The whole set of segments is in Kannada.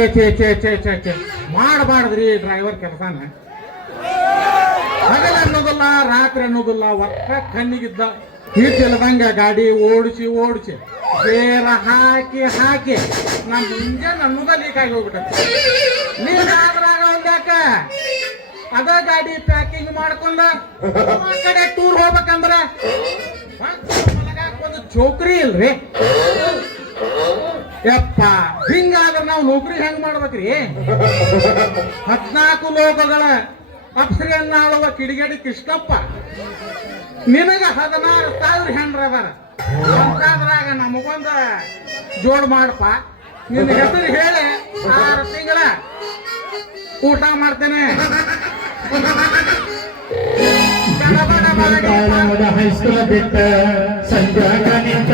ಛೇ ಮಾಡಬಾರ್ದ್ರಿ ಡ್ರೈವರ್ ಕೆಲಸನ. ಹಗಲ ಅನ್ನೋದಿಲ್ಲ, ರಾತ್ರಿ ಅನ್ನೋದಿಲ್ಲ, ಒಟ್ಟ ಕಣ್ಣಿಗಿದ್ದ ಹಿಟ್ಟಿಲ್ದಂಗ ಗಾಡಿ ಓಡಿಸಿ ಬೇರ ಹಾಕಿ ನಮ್ಮ ಇಂಜನ್ ಅನ್ನೋದ ಲೀಕ್ ಆಗಿ ಹೋಗ್ಬಿಟ್ಟೆ. ನೀರಾದ್ರಾಗ ಒಂದ್ಯಾಕ ಅದ ಗಾಡಿ ಪ್ಯಾಕಿಂಗ್ ಮಾಡ್ಕೊಂಡ ಆ ಕಡೆ ಟೂರ್ ಹೋಗ್ಬೇಕಂದ್ರ ಒಂದು ಚೌಕ್ರಿ ಇಲ್ರಿ. ಯಪ್ಪ, ಹಿಂಗಾದ್ರೆ ನಾವು ನೌಕರಿ ಹೆಂಗ್ ಮಾಡ್ಬೇಕ್ರಿ? 14 ಲೋಕಗಳ ಅಪ್ಸರಿಯನ್ನ ಆಳುವ ಕಿಡಿಗೇಡಿ ಕೃಷ್ಣಪ್ಪ, ನಿನಗ 16,000 ಹೆಂಡ್ರದಾರ. ಅಂತಾದ್ರಾಗ ನಮಗೊಂದ ಜೋಡ್ ಮಾಡಪ್ಪ. ನಿನ್ನ ಹೆಸರು ಹೇಳಿ 6 ತಿಂಗಳ ಊಟ ಮಾಡ್ತೇನೆ. ಹೈಸ್ಕೂಲ್ ಬಿಟ್ಟ ಸಂಜಾಗ ನಿಂತ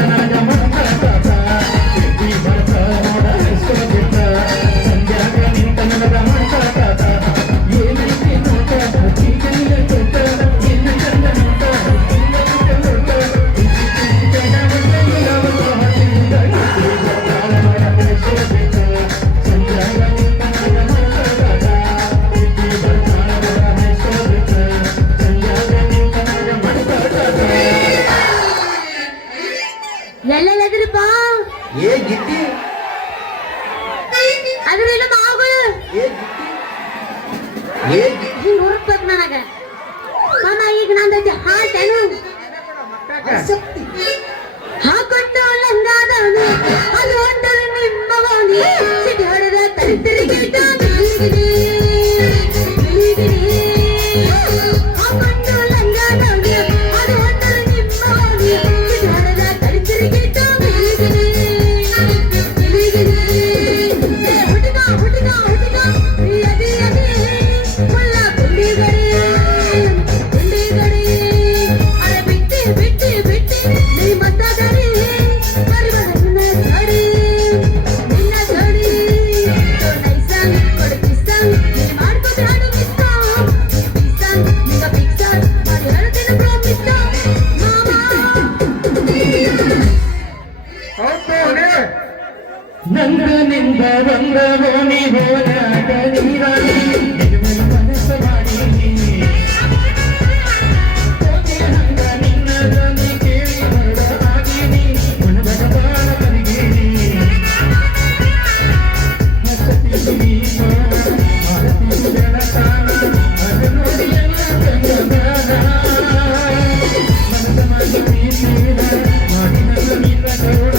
ಎಲ್ಲೆಲ್ಲದ್ರಪ್ಪ ಏ ಗಿಟ್ಟಿ ಅದ್ರೆಲ್ಲ ಮಾವುಗಳು ಹಿಂಗ ಹುಡುಕ್ಬೇಕು ನನಗ. ಮಾಮ ಈಗ ನಂದೈತಿ ಹಾಟೇನು ಹಾಕೊಂಡು ಲಂಗಾದವನು ಅದು ಹೊಂಟರು ನಿಮ್ಮವನಿ ಸಿಟಿ ಹೊಡೆದ ಕರಿತಿರಿಗಿಟ ಹಾಕೊಂಡು ಲಂಗಾದವನು ಅದು ಹೊಂಟರು ನಿಮ್ಮವನಿ ಸಿಟಿ ಹೊಡೆದ ಕರಿತಿರಿಗಿಟ ನಂದನಿಂದ ಬಂದವನಿ ಹೋರಾಟ ನೀರಾಗಿ ಮನಸ್ಸ ಮಾಡಿ ಹಂಗ ನಿನ್ನದನಿ ಕೇಳಿ ಹೊರ ಆಗೀನಿ ಮನದ ಬಾಳ ಕರಿಗೀನಿ ಆರತಿ ಬೆಳಕಾನ ಅದು ನೋಡಿ ಎಲ್ಲ ಗಂಗದಾನ ಮನದ ಮಾತು ನೀರ ಮಾಡಿನ ನಿನ್ನ ಗೌಡ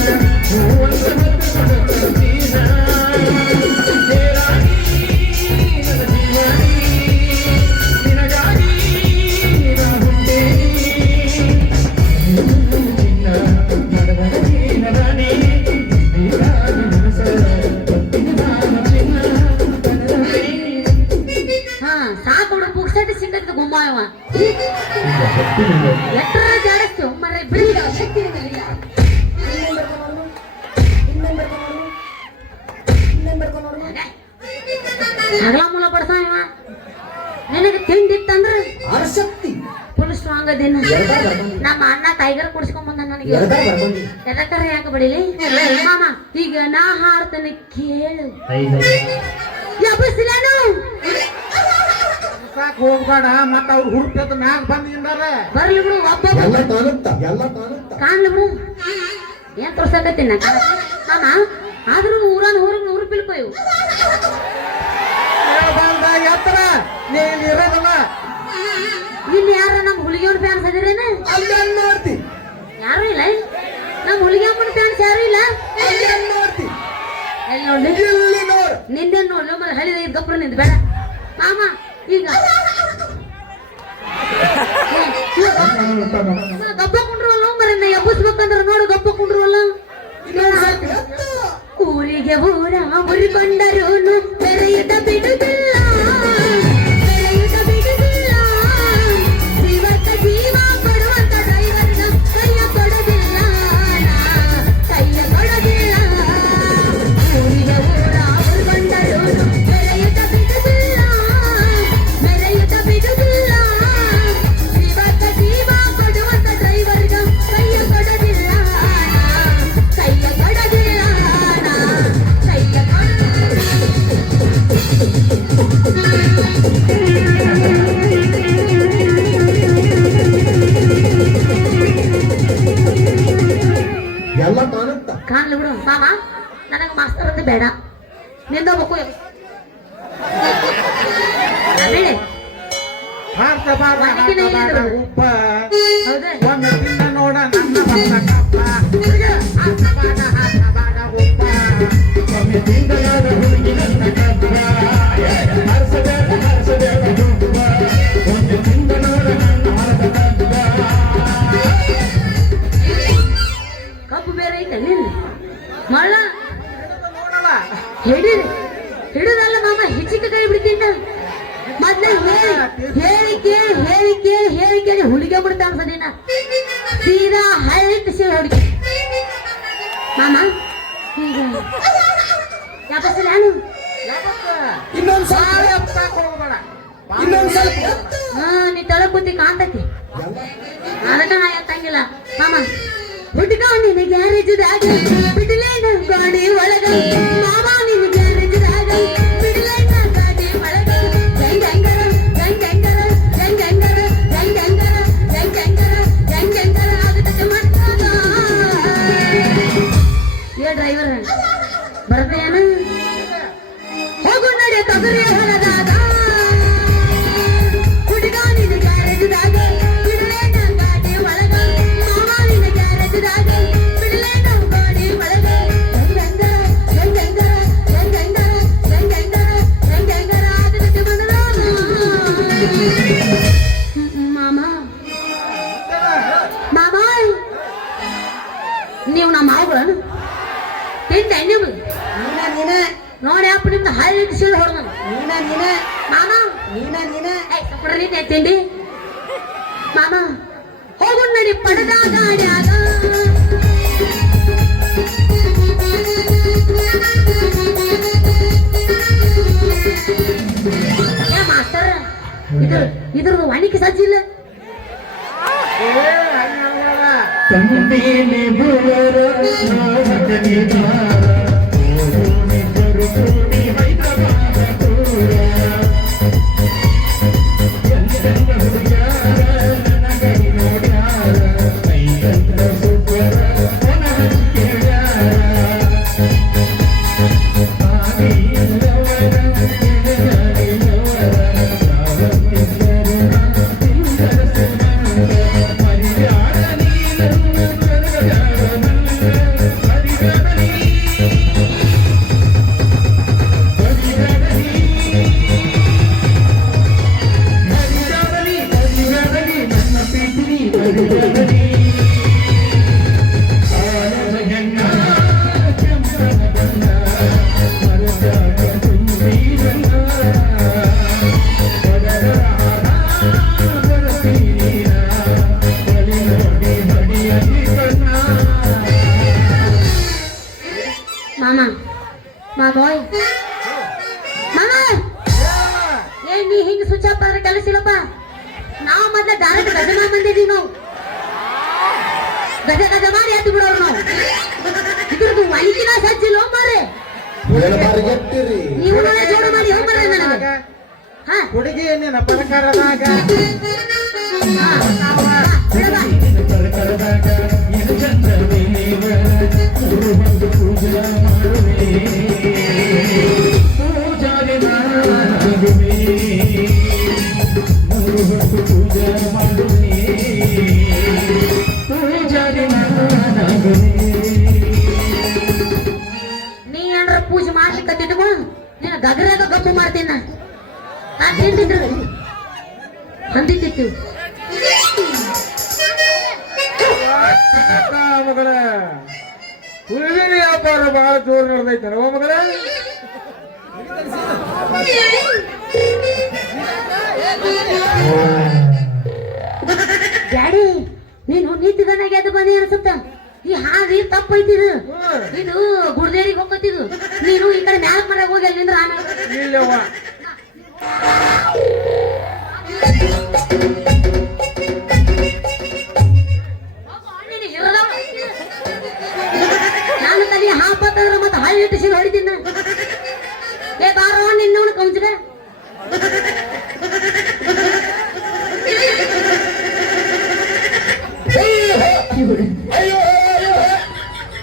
ಹಗಲ ಮೂಲ ಬಡ್ಸ ನಿನಗೆ ತಿಂದಿತ್ತಂದ್ರ ಆಸಕ್ತಿ ಫುಲ್ ಸ್ಟ್ರಾಂಗ್ ಅದೇನು. ನಮ್ಮ ಅಣ್ಣ ಟೈಗರ್ ಕುಡಿಸ್ಕೊಂಡ್ ಬಂದ ನನಗೆ. ಎದಕ್ಕಾರ ಯಾಕೆ ಬಡಿಲಿ ಮಾಮ? ಈಗ ನಾ ಹಾಡ್ತಾನೆ ಕೇಳು. ಯಬ್ಬಸಿಲೇನು ಹೋಗ್ಬೇಡ, ಮತ್ತ ಅವ್ರು ಹುಡುಕ್ತದ ಮ್ಯಾಗ ಬಂದಿಂದಾರ ಬರ್ಲಿ ಬಿಡು. ಒಬ್ಬ ಕಾಣ್ಲಿ ಬಿಡು. ಏನ್ ತೋರ್ಸಕತ್ತೀನಿ ಮಾಮ? ಆದ್ರೂ ಊರನ್ ಊರಿಗೆ 100 ರೂಪಾಯಿ ಕೊಯ್ವು ಎತ್ತರ ನೀನಿರೋದಲ್ಲ. ಇಲ್ಲಿ ಯಾರ ನಮ್ಮ ಹುಲಿಗೆವನ್ ಫ್ಯಾನ್ಸ್ ಅದಿರೇನ? ನೋಡ್ತಿ ಯಾರು ಇಲ್ಲ. ನಮ್ಮ ಹುಲಿಗೆಮ್ಮನ ಫ್ಯಾನ್ಸ್ ಯಾರು ಇಲ್ಲ. ನೋಡ್ತಿ ಎಲ್ಲಿ ನೋಡಿ ನಿಂದೆ ನೋಡ್ಲು ಮತ್ತೆ ಹಳಿದ ಗಪ್ರ ನಿಂದ ಬೇಡ ಮಾಮ. ಈಗ ಗಪ್ಪ ಕುಂಡ್ರವಲ್ಲ ಮರ ಎಬ್ಬಸ್ಬೇಕಂದ್ರ ನೋಡು. ಗಪ್ಪ ಕುಂಡ್ರವಲ್ಲ. ಊರಿಗೆ ಊರ ಮುರಿಕೊಂಡರೂ ಬೆರೆಯುತ್ತ ಬಿಡುತ್ತಿಲ್ಲ, ಬೆರೆಯುತ್ತ ಬಿಡುತ್ತಿಲ್ಲ. ಜೀವಕ್ಕ ಜೀವ ಕೊಡುವಂತ ಡ್ರೈವರ್ನ ಕೈಯ ಕೊಡೋದಿಲ್ಲ, ಕೈಯ ಕೊಡೋದಿಲ್ಲ. ಊರಿಗೆ ಊರ ಮುರಿಕೊಂಡರೂ ಬೆರೆಯುತ್ತ ಬಿಡುತ್ತಿಲ್ಲ, ಬೆರೆಯುತ್ತ ಬಿಡುತ್ತಿಲ್ಲ. ಜೀವಕ್ಕ ಜೀವ ಕೊಡುವಂತ ಡ್ರೈವರ್ನ ಕೈಯ ಕೊಡೋದಿಲ್ಲ, ಕೈಯ ಕೊಡೋದಿಲ್ಲ, ಕೈಯ ಕೊಡೋದಿಲ್ಲ. ಬೇಡ ನಿಂದೋಗ್ಬೇಕು ಆಮೇಲೆ ಭಾರತ ಬಾರ ವಾಣಿಕಿನೇ ಹಾಕಬಾರ ಇದ್ರು. ಉಪ್ಪ ಹೌದಾ ಒಮ್ಮೆ ತಿನ್ನ ನೋಡ ನನ್ನ ಭಕ್ತ ಕಪ್ಪ ಹುಡುಗ ಹಾಕಬಾರ ಉಪ್ಪ ಒಮ್ಮೆ ತಿಂಗಳಾದ ಹುಡುಗಿ ನನ್ನ ಕಬ್ಬ ಹರಸಬೇಡ ಹರಸಬೇಡ ದುಬ್ಬ ಒಮ್ಮೆ ತಿಂಗಳಾದ ನನ್ನ ಹರದ ಕಬ್ಬ ಕಬ್ಬು ಬೇರೆ ಐತೆ ನಿನ್ನ ಮಳ್ಳ ನೋಡಲ್ಲ ಹಿಡಿದಲ್ಲ ಮಾಮ ಹೆಚ್ಚಿಗೆ ಕೈ ಬಿಡ್ತೀನ ಮೊದ್ಲು ಹೇಳಿಕೆ ಹುಡುಗಿ ಬಿಡ್ತಾ ಅನ್ಸದಿನ ಸೀದಾ ಹೈಟ್ ಸೀರೆ ಹುಡುಗಿ ಮಾಮ ಈಗ ಯಾಕಲ್ಲ ನಾನು ಇನ್ನೊಂದ್ ಬಾಳ ಸ್ವಲ್ಪ ಎತ್ತಾಕ್ ಹೋಗ್ಬೇಡ. ಇನ್ನೊಂದ್ ಸ್ವಲ್ಪ ಎತ್ತು. ನೀ ತಳ ಕುಂತಿ ಕಾಣ್ತೈತಿ ಅದಕ್ಕ ನಾ ಎತ್ತಂಗಿಲ್ಲ ಮಾಮ ಹುಡುಗ ನಿನ್ನ ಗ್ಯಾರೇಜ್ದಾಗ ಬಿಡಲೇ ನನ್ ಗಾಡಿ ಒಳಗ ಮಾಮ ನಿನ್ನ ಗ್ಯಾರೇಜ್ದಾಗ ಬಿಡಲೇ ನನ್ ಗಾಡಿ ಒಳಗ ಜಂಗಂಗರ ಜಂಗಂಗರ ಜಂಗಂಗರ ಜಂಗಂಗರ ಜಂಗಂಗರ ಜಂಗಂಗರ ಆಗತ್ತೆ ಮಾಡ್ತಾನ ಏ ಡ್ರೈವರ್ ಬರ್ತೇನು ಹೋಗು ನಡೆ ತೊಗರಿ ಹೊಲದಾಗ ಹುಡುಗ ನಿನ್ನ ಗ್ಯಾರೇಜ್ದಾಗ ಬಿಡಲೇ ನನ್ ಗಾಡಿ ಒಳಗ ಮಾಮ ನಿನ್ನ ಗ್ಯಾರೇಜ್ದಾಗ ಬಿಡಲೇ ನನ್ ಗಾಡಿ ಒಳಗ ಜಂಗಂಗರ ಜಂಗಂಗರ ಜಂಗಂಗರ ಜಂಗಂಗರ ಜಂಗಂಗರ ಆಗತ್ತೆ ಬಂದದಾನ ಮಾಮ ಮಾಮ ನೀವು ನಮ್ಮ ಮಾವುಗಳನ್ನು ತಿಂದೆ ನೀವು ನೋಡಿ ಅಪ್ಪ ನಿಮ್ದು ಹೈಟ್ ಸೀಲ್ ಹೊಡೆದ ಮಾಮ ನೀ ತಿಂಡಿ ಮಾಮ ಹೋಗು ನಡಿ ಪಡೆದ ಗಾಡ್ಯಾಗ ಏ ಮಾಸ್ಟರ್ ಇದ್ರದ್ದು ವಾಣಿಕೆ ಸಜ್ಜಿಲ್ಲ ಏ ಹಂಗಲ್ಲ. ತಂದೇನೆ ಬುವರ ನೋಡನಿದಾರ ಓಣಿದರು ಕೂಡಿ ಹೈದರಾಬಾದ ದೂರ ಎಂತೆಂತ ಹುಡುಗ್ಯಾರ ನನಗೈ ನೋಡ್ಯಾರ ಕೈಯಂತ್ರ ಸುಬ್ಬರ ಕೊನ ಹಂಚ್ಯಾರ ತಾನೇ ಇಲ್ಲವರ ಗೆಳೆಯರಿಲ್ಲವರ ಯಾವತ್ತಿದ್ದರು ತಿಂದರ ಮರಿಯಾಡ ನೀನನ್ನ ಮರಿಯಾಡಲಿ ಮರಿಯಾಡಲಿ ನನ್ನ ಪ್ರೀತಿ ಮರಿಯಾಡಲಿ ಆನಂದ ಹೆಣ್ಣ ಕೆಂಪನ ಬಣ್ಣ ಮರದಾಗ ತುಂಬಿ ಬಣ್ಣ ಹೊರಡ ಬರತೀನ ಬಳಿ ನೋಡಿ ಬಡಿಯಲಿ ಬಣ್ಣ ಮಾಮ ಮಾಮೋಯ್ ಮಾಮ ಏ ನೀ ಹಿಂಗ್ ಸ್ವಿಚ್ ಆಫ್ ಆದ್ರೆ ಕೆಲಸಿಲ್ಲಪ್ಪ ನಾವು ಮೊದ್ಲ ಡೈರೆಕ್ಟ್ ಗಜ ಮಾಡಿ ಬಂದಿದ್ದೀವಿ ನಾವು ಗಜ ಮಾಡಿ ಎದ್ದು ಬಿಡೋರು ನಾವು ಇದ್ರದ್ದು ವೈಕಿನ ಸಜ್ಜಿಲ್ಲ ಮಾರೆ ಹೇಳ್ಬಾರ್ದು ಎತ್ತಿರಿ. ನೀವು ನಾಳೆ ಜೋಡು ಮಾಡಿ ಹೋಗ್ ಬರ್ರಿ ನನಗೆ ಹಾ ಹುಡುಗಿ ನಿನ್ನ ಪರಕಾರದಾಗ ಹಾ ಬಿಡಬಾ ಕರಕರದಾಗ ಇದು ಚಂದ್ರವೇ ಮೂರು ಬಂದು ಪೂಜೆ ಮಾಡುವೆ ಪೂಜಾರಿ ನಾಗುವೆ ಮೂರು ಹೊತ್ತು ಪೂಜೆ ಮಾಡುವೆ ಪೂಜಾರಿ ನಾಗುವೆ ನೀ ಏನಾರ ಪೂಜೆ ಮಾಡ್ಲಿಕ್ಕೆ ತಿಟ್ಕೊ ನೀನು ಗಗರಾಗ ಗಪ್ಪು ಮಾಡ್ತೀನ ನಾ ತಿಂತಿದ್ರು ಅಂದಿತ್ತಿತ್ತು ಮಗಳ ಹೂವಿನ ವ್ಯಾಪಾರ ಬಹಳ ಜೋರು ನಡೆದೈತೆ ಓ ಮಗಳ ಡ್ಯಾಡಿ ನೀನು ನಿಂತಿದ್ದಾನಾಗ ಎದ್ದು ಬಂದಿ ಅನ್ಸುತ್ತ ಈ ಹಾದಿ ತಪ್ಪೈತಿದು ಇದು ಗುಡ್ದೇರಿಗೆ ಹೋಗತ್ತಿದು ನೀನು ಈ ಕಡೆ ಮ್ಯಾಲ ಮರ ಹೋಗಿ ಅಲ್ಲಿಂದ್ರ ಆಮೇಲೆ ಇಲ್ಲವ್ವ ನಾನು ತಲೆ ಹಾಪತ್ತಂದ್ರ ಮತ್ತೆ ಹಾಳು ಇಟ್ಟು ಹೊಡಿತೀನಿ ಏ ಬಾರೋ ನಿನ್ನವನು ಕೌಂಚಗ ಅಯ್ಯೋ ಅಯ್ಯೋ ಅಯ್ಯೋ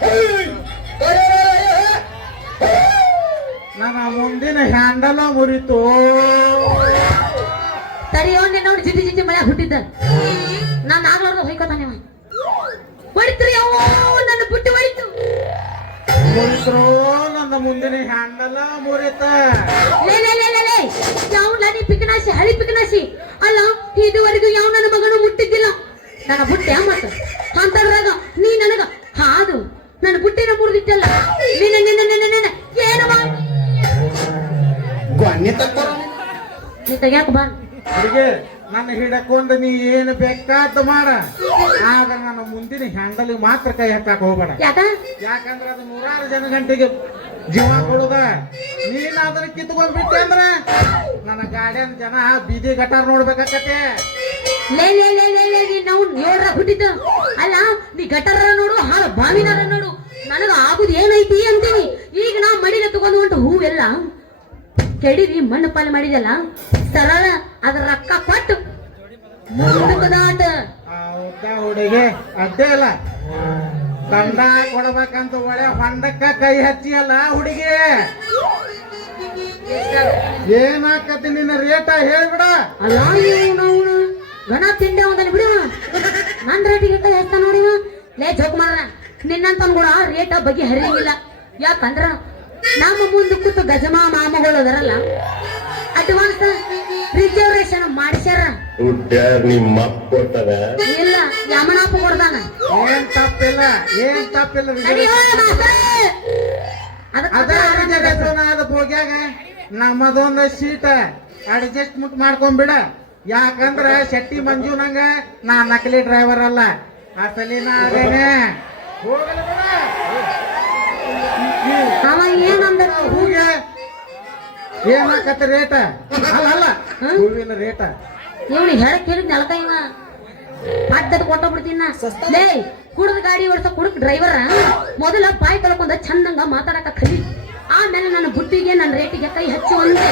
ಅಯ್ಯೋ ನಾನು ಆಗ್ಲಾರ್ದ ಹೊಯ್ಕೋತಾನೆ ಹೊಡಿತ್ರಿ ಅವು ನನ್ನ ಬುಟ್ಟಿ ಹೊಡಿತು. ಮುರಿತ್ರೋ ನನ್ನ ಮುಂದಿನ ಹ್ಯಾಂಡಲ ಮುರಿತ. ಯಾವನ ನೀ ಪಿಕನಾಶಿ ಹಳಿ ಪಿಕನಾಶಿ ಅಲ್ಲ, ಇದುವರೆಗೂ ಯಾವ ನನ್ನ ಮಗನು ಮುಟ್ಟಿದ್ದಿಲ್ಲ ನನ್ನ ಬುಟ್ಟೆ ಮತ್ತ ಅಂತದ್ರಾಗ ನೀ ನನಗ ಹಾದು ನನ್ನ ಬುಟ್ಟಿನ ಮುರಿದಿಟ್ಟಲ್ಲ. ಏನವ ಗೊನ್ನೆ ತಕ್ಕೋರ ನೀ ತೆಗ್ಯಾಕ ಬಾ. ಹುಡುಗಿ ನನ್ನ ಹಿಡಕೊಂಡು ನೀ ಏನು ಬೇಕಾದ ಮಾಡ, ಆದ್ರೆ ನನ್ನ ಮುಂದಿನ ಹ್ಯಾಂಡಲ್ ಮಾತ್ರ ಕೈ ಹಾಕಕ್ ಹೋಗ್ಬೇಡ. ಯಾಕ ಯಾಕಂದ್ರೆ ಅದು 100 ಜನ ಗಂಟೆಗೆ ಜೀವ ಕೊಡುದ. ನೀನ್ ಅದನ್ನ ಕಿತ್ಕೊಂಡ್ಬಿಟ್ಟೆ ಅಂದ್ರ ನನ್ನ ಗಾಡಿಯನ್ ಜನ ಬೀದಿ ಗಟಾರ್ ನೋಡ್ಬೇಕಾಕತೆ. ಲೇ ಲೇ ಲೇ ಲೇ ಲೇ ನೀ ನಾವು 7 ಹುಟ್ಟಿದ್ದು ಅಲ್ಲ, ನೀ ಗಟರ ನೋಡು ಹಾಳು ಬಾವಿನಾರ ನೋಡು, ನನಗ ಆಗುದು ಏನೈತಿ ಅಂತೀನಿ. ಈಗ ನಾ ಮಡಿಗೆ ತಗೊಂಡು ಹೊಂಟು ಹೂವೆಲ್ಲ ಕೆಡಿವಿ ಮಣ್ಣು ಪಾಲು ಮಾಡಿದಲ್ಲ, ಸರಳ ಅದ್ರ ರೊಕ್ಕ ಕೊಟ್ಟು ಮುಂದಕ್ಕದಾಟ. ಹೌದಾ ಹುಡುಗಿ, ಅಡ್ಡೇ ಇಲ್ಲ ದಂಡ ಕೊಡ್ಬೇಕಂತ ಒಳ್ಳೆ ಹೊಂಡಕ್ಕ ಕೈ ಹಚ್ಚಿ ಅಲ್ಲ ಹುಡುಗಿ. ಏನಾಕತಿ ನಿನ್ನ ರೇಟ ಹೇಳ್ಬಿಡ. ಅಲ್ಲ ನಾವು ಗಣ ತಿಂಡೆ ಒಂದನ್ನು ಬಿಡುವ ನನ್ನ ರೇಟಿಗೆ ಹೆಚ್ಚ ನೋಡಿವ. ಲೇ ಜೋಕ್ ಮಾಡ್ರ ನಿನ್ನಂತ ಕೂಡ ರೇಟ ಬಗ್ಗೆ ಹರಿಯಂಗಿಲ್ಲ. ಯಾಕಂದ್ರ ನಮ್ಮ ಮುಂದೆ ಕೂತು ಗಜಮಾ ಮಾಮಗಳು ಅದರಲ್ಲ, ಅಡ್ವಾನ್ಸ್ ರಿಸರ್ವೇಶನ್ ಮಾಡಿಸ್ಯಾರ. ನಿಮ್ಮ ಕೊಟ್ಟದ ಇಲ್ಲ ಯಮನಪ್ಪ ಕೊಡ್ದಾನ. ಏನ್ ತಪ್ಪಿಲ್ಲ, ಏನ್ ತಪ್ಪಿಲ್ಲ. ಅದ ಹೋಗ್ಯಾಗ ನಮ್ಮದೊಂದು ಸೀಟ ಅಡ್ಜಸ್ಟ್ಮೆಂಟ್ ಮಾಡ್ಕೊಂಡ್ಬಿಡ. ಯಾಕಂದ್ರ ಶೆಟ್ಟಿ ಮಂಜು ನಂಗ ನಾ ನಕಲಿ ಡ್ರೈವರ್ ಅಲ್ಲ, ಅಸಲಿನ ಅದೇನೆ. ಹೋಗಲ್ಲ ಬಿಡ. ಅವ ಏನಂದ್ರ ಹೂಗೆ ಏನಾಕತ್ತ ರೇಟ ಅಲ್ಲ ಅಲ್ಲ ಹೂವಿನ ರೇಟ. ಇವನಿಗೆ ಹೇಳಕ್ ಹೇಳಿದ್ ನೆಲಕ ಇವ ಪದ್ದತ್ ಕೊಟ್ಟೋಗ್ಬಿಡ್ತೀನ. ಲೇ ಕುಡ್ದ ಗಾಡಿ ಓಡಿಸೋ ಕುಡಕ್ ಡ್ರೈವರ್ ಮೊದಲ ಬಾಯಿ ಕಳ್ಕೊಂಡ ಚಂದಂಗ ಮಾತಾಡಕ ಕಲಿ, ಆಮೇಲೆ ನನ್ನ ಬುಟ್ಟಿಗೆ ನನ್ನ ರೇಟಿಗೆ ಕೈ ಹಚ್ಚಿ ಒಂದೇ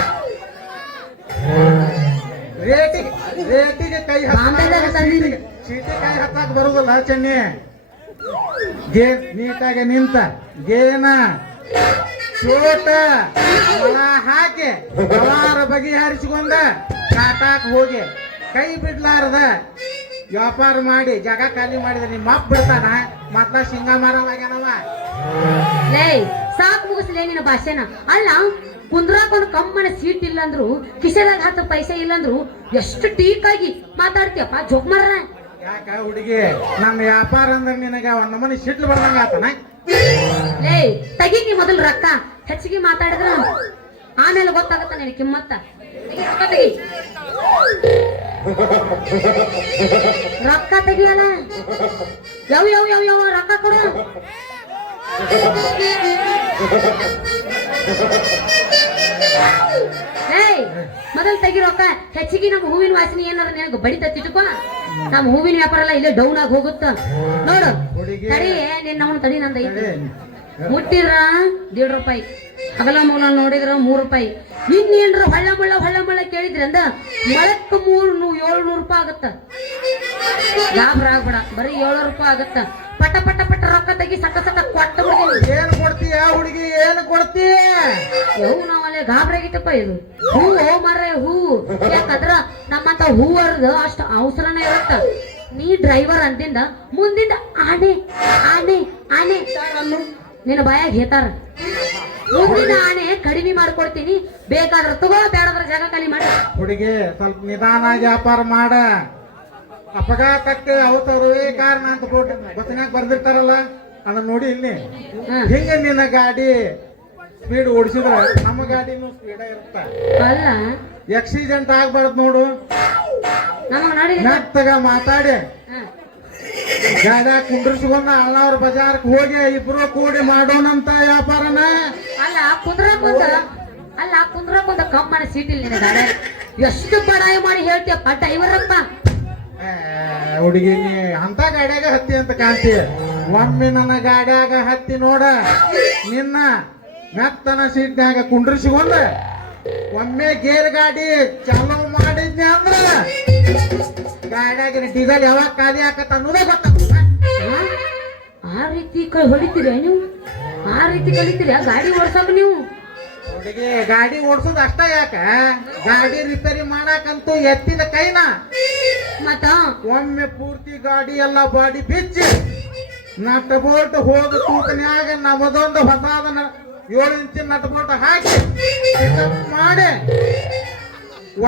ರೇಟಿಗೆ ಕೈ ಚೀಟಿ ಕೈ ಹತ್ತಾಕ್ ಬರುದಿಲ್ಲ ಚೆನ್ನಿ. ಗೇನ್ ನೀಟಾಗಿ ನಿಂತ ಗೇನ ಚೋಟ ಒಳ ಹಾಕಿ ಹಲವಾರ ಬಗೆಹರಿಸಿಕೊಂಡ ಕಾಟಾಕ್ ಹೋಗಿ ಕೈ ಬಿಡ್ಲಾರದ ವ್ಯಾಪಾರ ಮಾಡಿ ಜಾಗ ಖಾಲಿ ಮಾಡಿದ್ರೆ ನಿಮ್ಮ ಅಪ್ಪ ಬಿಡ್ತಾನ. ಮತ್ಲ ಶಿಂಗ ಮಾರವಾಗ್ಯಾನವ. ಲೇ ಸಾಕ್ ಮುಗಿಸ್ಲೇ ನಿನ್ನ ಭಾಷೆನ. ಅಲ್ಲ ಕುಂದ್ರಾಕ್ ಒಂದು ಕಮ್ಮನ ಸೀಟ್ ಇಲ್ಲಂದ್ರು ಕಿಸೆದಾಗ 10 ಪೈಸೆ ಇಲ್ಲಂದ್ರು ಎಷ್ಟು ಟೀಕಾಗಿ ಮಾತಾಡ್ತೀಯಪ್ಪ ಜೋಕ್ ಮಾರ್ರ. ಯಾಕ ಹುಡುಗಿ ನಮ್ಮ ವ್ಯಾಪಾರ ಅಂದ್ರೆ ನಿನಗ ಒಂದ್ ನಮನಿ ಸಿಟ್ಲು ಬರ್ದಂಗ ಆತನ. ಲೇ ತೆಗೀನಿ ಮೊದಲು ರೊಕ್ಕ ಹೆಚ್ಚಿಗೆ ಮಾತಾಡಿದ್ರ ಆಮೇಲೆ ಗೊತ್ತಾಗತ್ತ ನಿನಗೆ ಕಿಮ್ಮತ್ತ. ರೊಕ್ಕ ತೆಗಿ, ರೊಕ್ಕ ತೆಗಿಯಲ್ಲ. ಯಾವ ಯಾವ ಯಾವ ಯಾವ ರೊಕ್ಕ ಕೊಡು. ಏಯ್ ಮೊದಲು ತೆಗಿ ರೊಕ್ಕ. ಹೆಚ್ಚಿಗೆ ನಮ್ಮ ಹೂವಿನ ವಾಸನೆ ಏನಾದ್ರು ನಿನಗೆ ಬಡಿತ ತಿಟ್ಕೋ. ನಮ್ಮ ಹೂವಿನ ವ್ಯಾಪಾರ ಎಲ್ಲ ಇಲ್ಲೇ ಡೌನ್ ಆಗಿ ಹೋಗುತ್ತ ನೋಡು. ತಡಿ ನಿನ್ನ ಅವನು ತಡಿ, ನಂದ ಐತಿ. ಮುಟ್ಟಿದ್ರ 1.5 ರೂಪಾಯಿ, ಹಗಲ ಮೂಲ ನೋಡಿದ್ರ 3 ರೂಪಾಯಿ. ಇನ್ನೇನ್ರ ಹೊಳ್ಳ ಮಳ್ಳ ಕೇಳಿದ್ರಿ ಅಂದ ಮೊಳಕ್ಕ 700 ರೂಪಾಯಿ ಆಗತ್ತ. ಲಾಭ ಆಗ್ಬೇಡ, ಬರೀ 7 ರೂಪಾಯಿ ಆಗತ್ತ. ಪಟ ಪಟ ಪಟ ರೊಕ್ಕ ತೆಗಿ, ಸಕ್ಕ ಸಕ್ಕ ಕೊಟ್ಟ ಬಿಡ್ತೀನಿ. ಏನ್ ಕೊಡ್ತೀಯ ಹುಡುಗಿ, ಏನ್ ಕೊಡ್ತೀಯ? ಯವು ನಾವಲ್ಲೇ ಗಾಬ್ರಾಗಿತ್ತಪ್ಪ. ಇದು ಹೂ ಮಾರ್ರೆ ಹೂ. ಯಾಕಂದ್ರ ನಮ್ಮಂತ ಹೂವರ್ದ ಅಷ್ಟು ಅವಸರನೇ ಇರುತ್ತ. ನೀ ಡ್ರೈವರ್ ಅಂತಿಂದ ಮುಂದಿಂದ ಆನೆ ಆನೆ ಆನೆ ನಿನ್ನ ಬಾಯಾಗ ಹೇತಾರ. ಮುಂದಿನ ಆನೆ ಕಡಿಮೆ ಮಾಡ್ಕೊಡ್ತೀನಿ, ಬೇಕಾದ್ರ ತಗೋ, ಬೇಡದ್ರ ಜಾಗ ಖಾಲಿ ಮಾಡಿ. ಹುಡುಗಿ ಸ್ವಲ್ಪ ನಿಧಾನಾಗಿ ವ್ಯಾಪಾರ ಮಾಡ. ಅಪಘಾತಕ್ಕೆ ಅವತರುವೇ ಕಾರಣ ಅಂತ ಗೊತ್ತಿನಾಗ ಬರ್ದಿರ್ತಾರಲ್ಲ, ಅದನ್ನ ನೋಡಿ ಇಲ್ಲಿ. ಹಿಂಗ ನಿನ್ನ ಗಾಡಿ ಸ್ಪೀಡ್ ಓಡಿಸಿದ್ರ ನಮ್ಮ ಗಾಡಿನೂ ಸ್ಪೀಡ್ ಇರುತ್ತ. ಅಲ್ಲ ಆಕ್ಸಿಡೆಂಟ್ ಆಗ್ಬಾರ್ದು ನೋಡು. ನಮಗ್ ನೋಡಿ ಮೆತ್ತಗ ಮಾತಾಡಿ ಗಾಡ್ಯಾಗ ಕುಂಡ್ರಿಸ್ಕೊಂಡ ಅಣ್ಣವ್ರ ಬಜಾರ್ಕ್ ಹೋಗಿ ಇಬ್ರು ಕೂಡಿ ಮಾಡೋಣಂತ ವ್ಯಾಪಾರನ. ಅಲ್ಲ ಕುಂದ್ರಕ್ಕೊಂದ ಕಮ್ಮನ ಸೀಟ್ ಇಲ್ಲ ನಿನ್ನ ಗಾಡಿ. ಎಷ್ಟು ಬಡಾಯಿ ಮಾಡಿ ಹೇಳ್ತೀಯಪ್ಪ ಡ್ರೈವರಪ್ಪ. ಹುಡುಗಿ ನೀ ಅಂತ ಗಾಡ್ಯಾಗ ಹತ್ತಿ ಅಂತ ಕಾಣ್ತೀಯ. ಒಮ್ಮೆ ನನ್ನ ಗಾಡ್ಯಾಗ ಹತ್ತಿ ನೋಡ, ನಿನ್ನ ಮೆತ್ತನ ಸೀಟ್ನ್ಯಾಗ ಕುಂಡ್ರಿಸಿಕೊಂಡ ಒಮ್ಮೆ ಗೇರ್ ಗಾಡಿ ಚಾಲೂ ಮಾಡಿದ್ನಿ ಅಂದ್ರ ಗಾಡ್ಯಾಗಿನ ಡೀಸೆಲ್ ಯಾವಾಗ ಖಾಲಿ ಆಕತ್ತ ಅನ್ನೋದೇ ಗೊತ್ತಾಗ್ತದ. ಆ ರೀತಿ ಹೊಡಿತೀರ ನೀವು, ಆ ರೀತಿ ಕಲಿತೀರ ಗಾಡಿ ಓಡ್ಸಕ್ ನೀವು. ಹುಡುಗಿ ಗಾಡಿ ಓಡಿಸೋದು ಅಷ್ಟ ಯಾಕ ಗಾಡಿ ರಿಪೇರಿ ಮಾಡಾಕಂತೂ ಎತ್ತಿದ ಕೈನ ಮತ್ತ ಒಮ್ಮೆ ಪೂರ್ತಿ ಗಾಡಿ ಎಲ್ಲ ಬಾಡಿ ಬಿಚ್ಚಿ ನಟ್ ಬೋಲ್ಟ್ ಹೋದ ತೂಕನ್ಯಾಗ ನಮದೊಂದು ಹೊಸಾದ 7 ಇಂಚಿನ ನಟ್ ಬೋಲ್ಟ್ ಹಾಕಿ pickup ಮಾಡಿ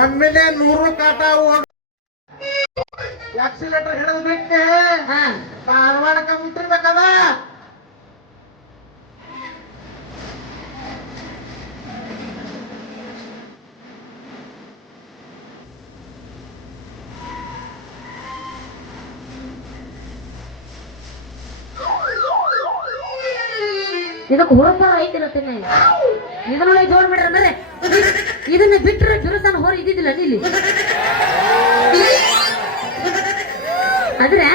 ಒಮ್ಮೆಲೆ 100 ಕಾಟ ಓಡ್ ಆಕ್ಸಿಲೇಟರ್ ಹಿಡಿದು ಬಿಟ್ಟೆ ಹಾ ಧಾರವಾಡಕ್ಕೆ ಮುಟ್ಟಿರ್ಬೇಕದ ಇದಕ್ಕೆ ಹೋಗ್ತಾರ ಐತಿರತ್ತೆ ಇದನ್ನ ಜೋಡ್ ಮಾಡ್ರಿ ಅಂದ್ರೆ ಇದನ್ನ ಬಿಟ್ರೆ ಬಿರುಸಾನ ಹೊರ ಇದ್ದಿದ್ದಿಲ್ಲ ಇಲ್ಲಿ ಆದ್ರೆ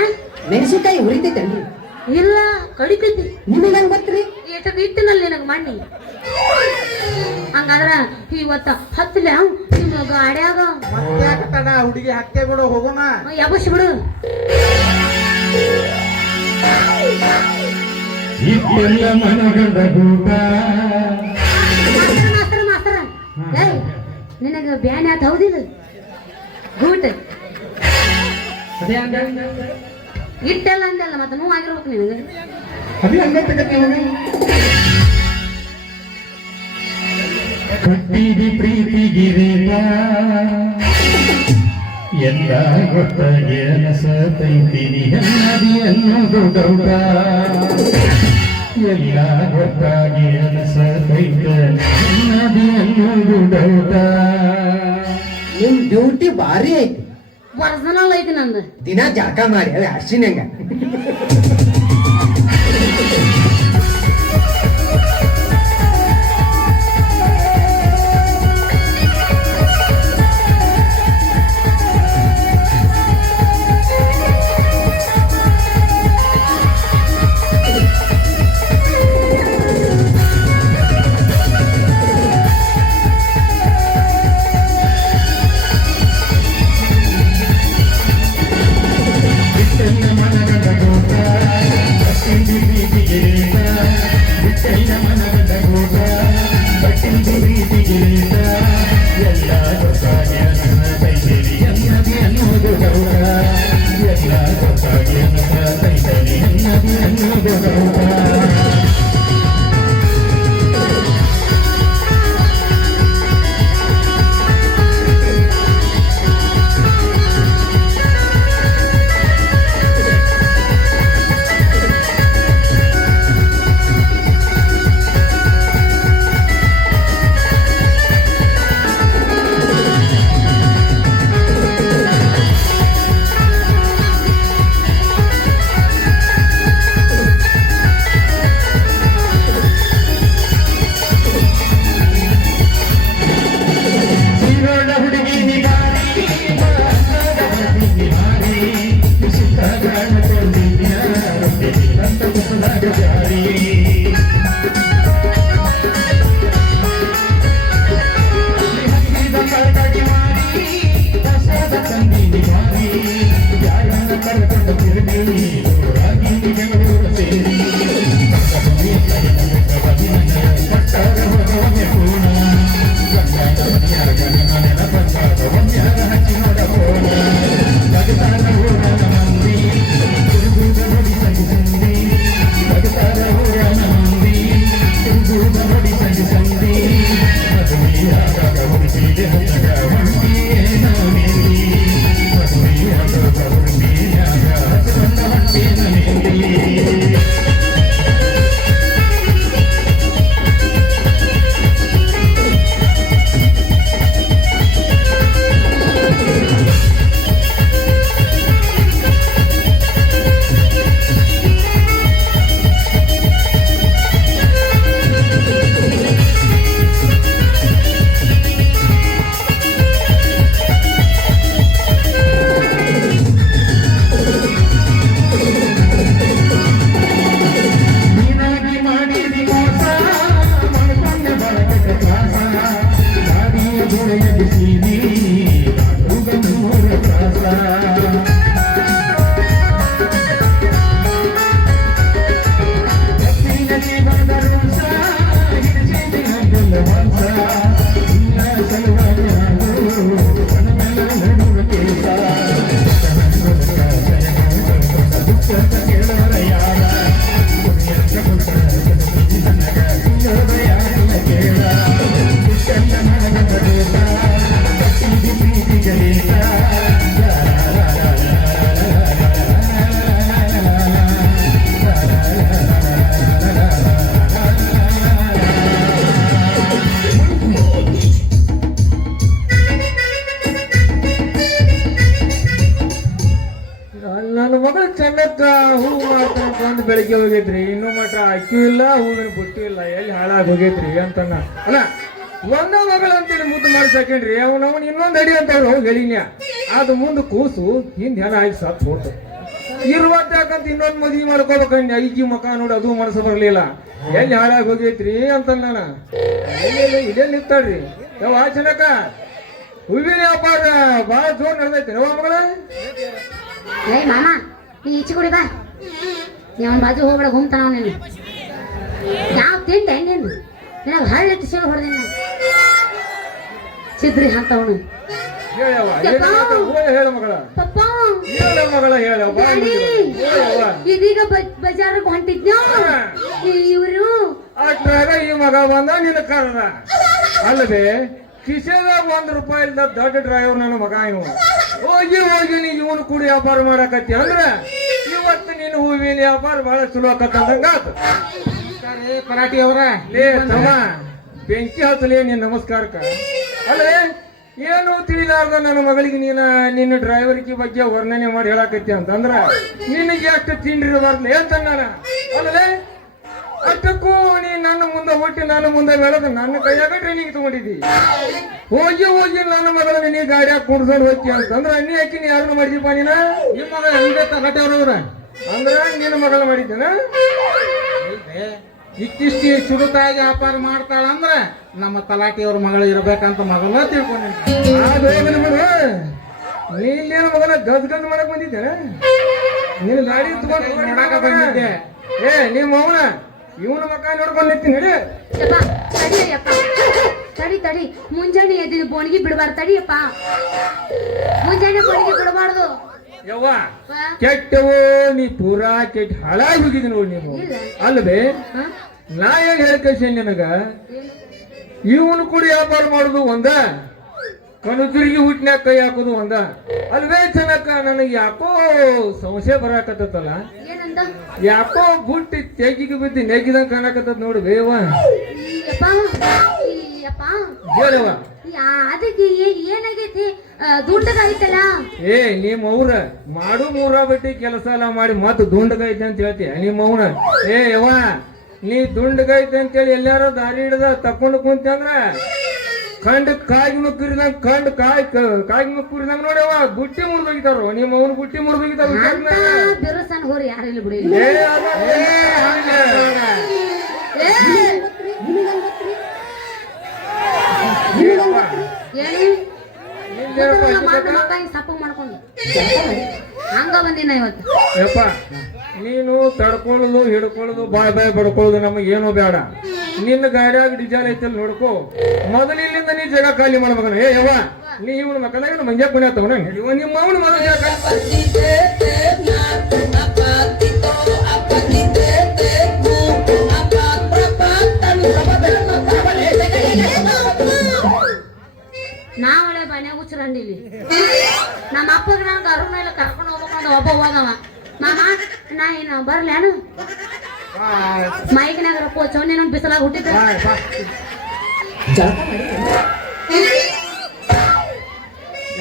ಮೆಣಸಿನಕಾಯಿ ಹುರಿತೈತೇನ್ರಿ? ಇಲ್ಲ ಕಡಿತೈತಿ ನಿಮಗೆ ಹೆಂಗ್ ಗೊತ್ತ್ರಿ? ಎಷ್ಟು ಇಟ್ಟಿನಲ್ಲಿ ನನಗೆ ಮಣ್ಣಿ ಹಂಗಾದ್ರ ಇವತ್ತ ಹತ್ತಲೆ ನಿಮ್ಮ ಗಾಡ್ಯಾಗ ಮತ್ತೆ ತಡ ಹುಡುಗಿ ಹತ್ತೆ ಬಿಡು ಹೋಗೋಣ ಯಾಬಸ್ ಬಿಡು ಇದ್ದೆಲ್ಲ ಮನಗಂಡ ಗೂಟ ಮಾಸ್ತರ ಮಾಸ್ತರ ಏಯ್ ನಿನಗ ಬ್ಯಾನ್ ಆತ ಹೌದಿಲ್ಲ ಗೂಟ್ ಅದೇ ಹಂಗ ಇಟ್ಟೆಲ್ಲ ಅಂದಲ್ಲ ಮತ್ತೆ ನೋವು ಆಗಿರ್ಬೇಕು ನಿನಗೆ ಅದೇ ಹಂಗ ತಗತ್ತೆ ಕಟ್ಟಿದಿ ಪ್ರೀತಿಗಿರೀತ ಎಲ್ಲ ಗೊತ್ತಾಗಿ ಅನಸತೈತೀನಿ ಅನ್ನದಿ ಅನ್ನೋದು ಡೌಟ ಎಲ್ಲ ಗೊತ್ತಾಗಿ ಅನಸತೈತ ಅನ್ನದಿ ಅನ್ನೋದು ಡೌಟ ನಿಮ್ ಡ್ಯೂಟಿ ಭಾರಿ ಐತಿ. ಒರಿಜಿನಲ್ ಐತಿ ನಂದು ದಿನ ಜಳಕ ಮಾಡಿ ಅದೇ ಅರ್ಶಿನಂಗ ಬಿಟ್ಟೆಲ್ಲ ಮನಗಂಡ ಗೂಟ ಕಟ್ಟಿದಿ ಪ್ರೀತಿಗಿರೀತ ಬಿಟ್ಟೆಲ್ಲ ಮನಗಂಡ ಗೂಟ ಕಟ್ಟಿದಿ ಪ್ರೀತಿಗಿರೀತ ಎಲ್ಲ ಗೊತ್ತಾಗಿ ಅನಸತೈತೀನಿ ಅನ್ನದಿ ಅನ್ನೋದು ಡೌಟ ಎಲ್ಲ ಗೊತ್ತಾಗಿ ಅನಸತೈತೀನಿ ಅನ್ನದಿ ಅನ್ನೋದು ಡೌಟ ಅಂತ ಕೇಳೋರ ಯಾರ ಕುಣಿಯಂತ ಕೊಟ್ಟರ ಜನಪ್ರಿಯ ನನಗ ನೋಡ ಯಾರಿಲ್ಲ ಕೇಳ ಇಷ್ಟೆಲ್ಲ ನನಗ ದೇಶ ಇದು ಪ್ರೀತಿಗೆ ದೇಶ ನನ್ನ ಮಗಳು ಚೆನ್ನಕ್ಕ ಹೂ ಮಾಡ್ತಾನೆ ಬಂದು ಬೆಳಿಗ್ಗೆ ಹೋಗೈತ್ರಿ ಇನ್ನೂ ಮಟ್ಟ ಅಕ್ಕಿ ಇಲ್ಲ ಹೂವಿನ ಬುಟ್ಟಿ ಇಲ್ಲ ಎಲ್ಲಿ ಹಾಳಾಗಿ ಹೋಗೈತ್ರಿ ಅಂತನ್ನ ಅಲ್ಲ ಒಂದ ಮಗಳು ಅಂತೇಳಿ ಮುದ್ದು ಮಾಡಿ ಸಾಕೇನ್ರಿ ಅವನವನ್ ಇನ್ನೊಂದು ಅಡಿ ಅಂತ ಹೋಗಿ ಹೇಳಿನ್ಯ ಅದು ಮುಂದೆ ಕೂಸು ಹಿಂದೆ ಹೆಣ ಆಗಿ ಸತ್ತು ಹೋತು ಇರುವತ್ತ ಯಾಕಂತ ಇನ್ನೊಂದು ಮದ್ವಿ ಮಾಡ್ಕೋಬೇಕಂಡ ಈಜಿ ಮಕ ನೋಡಿ ಅದು ಮನಸ್ಸು ಬರ್ಲಿಲ್ಲ ಎಲ್ಲಿ ಹಾಳಾಗಿ ಹೋಗೈತ್ರಿ ಅಂತ ನಾನು ಇಲ್ಲೇ ನಿಂತಾಳ್ರಿ ಯಾವ ಚೆನ್ನಕ್ಕ ಹೂವಿನ ವ್ಯಾಪಾರ ಭಾಳ ಜೋರ್ ನಡೆದೈತಿ ಯಾವ ಮಗಳ ಏಯ್ ಮಾಮ ನೀ ಈಚೆ ಕುಡಿ ಬಾ ನೀವು ಬಾಜು ಹೋಗ್ಬೇಡ ಹೋಗ್ತಾನ ನೀನು ಯಾವ ತಿಂಡಿ ಹೆಂಗೇನು ನಿನಗೆ ಹಳ್ಳೆತ್ತಿ ಸೇವೆ ಹೊಡೆದಿನ ಸಿದ್ರಿ ಅಂತವನು ಹೇಳವ್ವ ಹೇಳ ಮಗಳ ಪಪ್ಪ ಹೇಳ ಮಗಳ ಹೇಳವ್ವ ಡ್ಯಾಡಿ, ಇದೀಗ ಬಜಾರ್ಗೆ ಹೊಂಟಿದ್ನೋ ಇವರು ಅಷ್ಟ್ರಾಗ ಈ ಮಗ ಬಂದ ನಿನ್ನ ಕರ್ದ ಅಲ್ಲದೆ ಕಿಸೆದಾಗ ₹1 ಇಲ್ದ ದೊಡ್ಡ ಡ್ರೈವರ್ ನನ್ನ ಮಗ ಇವ ಹೋಗಿ ಹೋಗಿ ನೀ ಇವನು ಕೂಡಿ ವ್ಯಾಪಾರ ಮಾಡಕತ್ತಿ ಅಂದ್ರ ಇವತ್ತು ನೀನು ಹೂವಿನ ವ್ಯಾಪಾರ ಬಹಳ ಚಲೋ ಆಕತ್ತಂದಂಗ ಆತು ಪರಾಟಿ ಅವರ ಲೇ ತಮ್ಮ ಬೆಂಕಿ ಹತ್ತಲೇ ನಿನ್ ನಮಸ್ಕಾರಕ್ಕ ಅಲ್ಲೇ ಏನು ತಿಳಿಲಾರ್ದ ನನ್ನ ಮಗಳಿಗೆ ನಿನ್ನ ಡ್ರೈವರ್ಕಿ ಬಗ್ಗೆ ವರ್ಣನೆ ಮಾಡಿ ಹೇಳಕತ್ತಿ ಅಂತಂದ್ರ ನಿನಗೆ ಎಷ್ಟು ತಿಂಡಿರಬಾರ್ದು ಅಂತ ನಾನು ಅಲ್ಲೇ ಅಷ್ಟಕ್ಕೂ ನೀ ನನ್ನ ಮುಂದೆ ಹುಟ್ಟಿ ನನ್ನ ಮುಂದೆ ಬೆಳೆದು ನನ್ನ ಕೈಯಾಗ ಟ್ರೈನಿಂಗ್ ತಗೊಂಡಿದ್ದಿ ಹೋಗಿ ಹೋಗಿ ನನ್ನ ಮಗಳ ನೀ ಗಾಡಿಯಾಗ ಕುಡ್ಸೋದು ಹೋಗಿ ಅಂತಂದ್ರ ನೀ ಯಾಕೆ ನೀ ಯಾರನ್ನ ಮಾಡಿದೀಪ ನೀನ ನಿಮ್ಮ ಮಗ ಹಂಗೆ ತಲಾಟೆ ಅವ್ರವ್ರ ಅಂದ್ರ ನಿನ್ನ ಮಗಳ ಮಾಡಿದ್ದೇನ ಇಷ್ಟಿಷ್ಟಿ ಚುರುಕಾಗಿ ವ್ಯಾಪಾರ ಮಾಡ್ತಾಳಂದ್ರ ನಮ್ಮ ತಲಾಟಿಯವ್ರ ಮಗಳು ಇರ್ಬೇಕಂತ ಮಗನ ತಿಳ್ಕೊಂಡಿದ್ದೆ ಅದು ಹೋಗಲಿ ಮಗ ನೀ ಇಲ್ಲೇನು ಮಗನ ಗಜ್ ಗಜ್ ಮಾಡಕ್ ಬಂದಿದ್ದೇನೆ ನೀನು ಗಾಡಿ ತಗೊಂಡು ನೋಡಾಕ ಬಂದಿದ್ದೆ. ಏ ನಿಮ್ಮ ಅವನ ಇವನ ಮಕ್ಕ ನೋಡ್ಕೊಂಡು ನಿಂತೀನಿ ನಡಿ ಯಪ್ಪ ತಡಿಯಪ್ಪ ತಡಿ ಮುಂಜಾನೆ ಎದ್ದು ಬೋಣಿಗೆ ಬಿಡಬಾರ್ದು ತಡಿಯಪ್ಪ ಮುಂಜಾನೆ ಬೋಣಿಗೆ ಬಿಡಬಾರ್ದು ಯವ್ವ ಕೆಟ್ಟವು ನೀ ಪೂರಾ ಕೆಟ್ಟ ಹಾಳಾಗಿ ಹೋಗಿದ್ ನೋಡಿ ನೀವು ಇಲ್ಲ. ಅಲ್ವೇ ನಾ ಏನ್ ಹೇಳ್ಕೇಶನ್ ನಿನಗ ಇವನು ಕೂಡ ವ್ಯಾಪಾರ ಮಾಡುದು ಒಂದ ಕನುಚುರಿಗೆ ಹುಟ್ಟಿನ್ಯಾಗ ಕೈ ಹಾಕೋದು ಒಂದ ಅಲ್ವೇ ಚೆನ್ನಕ್ಕ ನನಗೆ ಯಾಕೋ ಸಂಶಯ ಬರಾಕತ್ತಲ್ಲ ಏನಂದ ಯಾಕೋ ಬುಟ್ಟಿ ತೆಗಿಗೆ ಬಿದ್ದು ನೆಗ್ಗಿದಂಗ ಕಾಣಕತ್ತ ನೋಡಿ ಬೇವ ಯಪ್ಪ ಯಪ್ಪ ಹೇಳವ ಅದಕ್ಕೆ ಏನಾಗೈತಿ ದುಂಡಗಾಯ್ತಲ್ಲ ಏ ನಿಮ್ಮ ಅವ್ರ ಮಾಡು ಮೂರ ಬಟ್ಟಿ ಕೆಲಸ ಎಲ್ಲ ಮಾಡಿ ಮತ್ ದುಂಡಗೈತೆ ಅಂತ ಹೇಳ್ತೀಯ ನಿಮ್ಮ ಅವನ ಏ ಯವ್ವ ನೀ ದುಂಡಗೈತೆ ಅಂತೇಳಿ ಎಲ್ಲಾರ ದಾರಿ ಹಿಡ್ದ ತಕೊಂಡು ಕುಂತಂದ್ರ ಕಂಡ್ ಕಾಗಿ ಮುಕ್ಕಿರಿದಂಗ ಕಾಗಿ ಮುಕ್ಕಿರಿದಂಗ ನೋಡ್ಯವ ಗುಟ್ಟಿ ಮುರಿದೋಗಿತಾರ ನಿಮ್ಮ ಅವನ್ ಗುಟ್ಟಿ ಮುರಿದೋಗಿತಾರ ಬಿರುಸನ್ ಹೋರಿ ಯಾರಿಲ್ಲ ಬಿಡಿ ಸಪ್ಪ ಮಾಡ್ಕೊಂಡು ಹಂಗ ಬಂದಿನ ಇವತ್ತು ಯಪ್ಪ ನೀನು ತಡ್ಕೊಳ್ಳೋದು ಹಿಡ್ಕೊಳ್ಳೋದು ಬಾಯ್ ಬಡ್ಕೊಳ್ಳೋದು ನಮಗೆ ಏನೋ ಬೇಡ ನಿನ್ನ ಗಾಡಿಯಾಗ ಡಿಜಾಲ್ ಐತಲ್ ನೋಡ್ಕೋ ಮೊದಲು ಇಲ್ಲಿಂದ ನೀ ಜಾಗ ಖಾಲಿ ಮಾಡ್ಬೇಕಲ್ಲ ಏ ಯವ್ವ ನೀ ಇವನ ಮಕ್ಕಳಾಗ ಮಂಜ ಪುಣ್ಯ ತಗೋಣ ಇವ ನಿಮ್ಮ ಅವನು ಮೊದಲು ಜಾಗ ನಾವಳೆ ಮನ್ಯಾಗ ಹುಚ್ಚರಂಡಿಲಿ ನಮ್ಮ ಅಪ್ಪಗ ನಂಗೆ ಅರುಣೆಲ್ಲ ಕರ್ಕೊಂಡು ಹೋಗ್ಬೇಕಂದ ಒಬ್ಬ ಹೋದವ ಮಾಮ ನಾ ಏನು ಬರ್ಲೇನು ಮೈಕ್ನಾಗ ರೊಕ್ಕ ಚೌನೆ ಬಿಸಲಾಗ ಹುಟ್ಟಿದ್ರೆ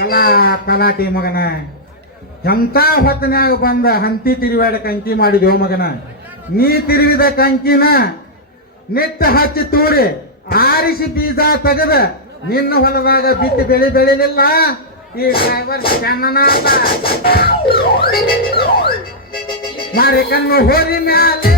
ಎಲ್ಲ ತಲಾಟಿ ಮಗನ ಎಂತ ಹೊತ್ತನ್ಯಾಗ ಬಂದ ಹಂತಿ ತಿರುವಾಡ ಕಂಕಿ ಮಾಡಿದ್ಯೋ ಮಗನ ನೀ ತಿರುವಿದ ಕಂಕಿನ ನಿತ್ತ ಹಚ್ಚಿ ತೂರಿ ಆರಿಸಿ ಬೀಜ ತೆಗದ ನಿನ್ನ ಹೊಲದಾಗ ಬಿತ್ತಿ ಬೆಳಿಲಿಲ್ಲ ಈ ಡ್ರೈವರ್ ಚೆನ್ನನಾಥ ಮಾರಿ ಕಣ್ಣು ಹೋರಿ ಮ್ಯಾಲೆ